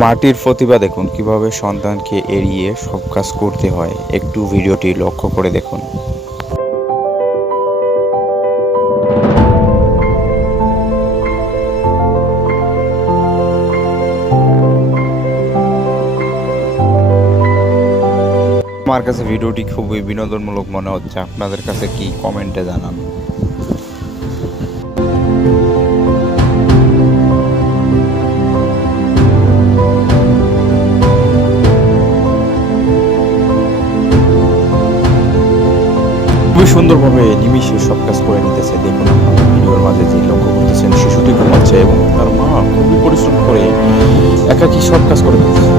মাটির প্রতিভা দেখুন কিভাবে সন্তানকে এড়িয়ে সব কাজ করতে হয়, একটু ভিডিওটি লক্ষ্য করে দেখুন। আমার কাছে ভিডিওটি খুবই বিনোদনমূলক মনে হচ্ছে, আপনাদের কাছে কি কমেন্টে জানান। খুবই সুন্দরভাবে নিমিষে সব কাজ করে নিতেছে। দেখুন আপনারা ভিডিওর মাঝে যে লক্ষ্য করতেছেন, শিশুটি ঘুমাচ্ছে এবং তার মা খুবই পরিশ্রম করে একাকী সব কাজ করে দিতেছে।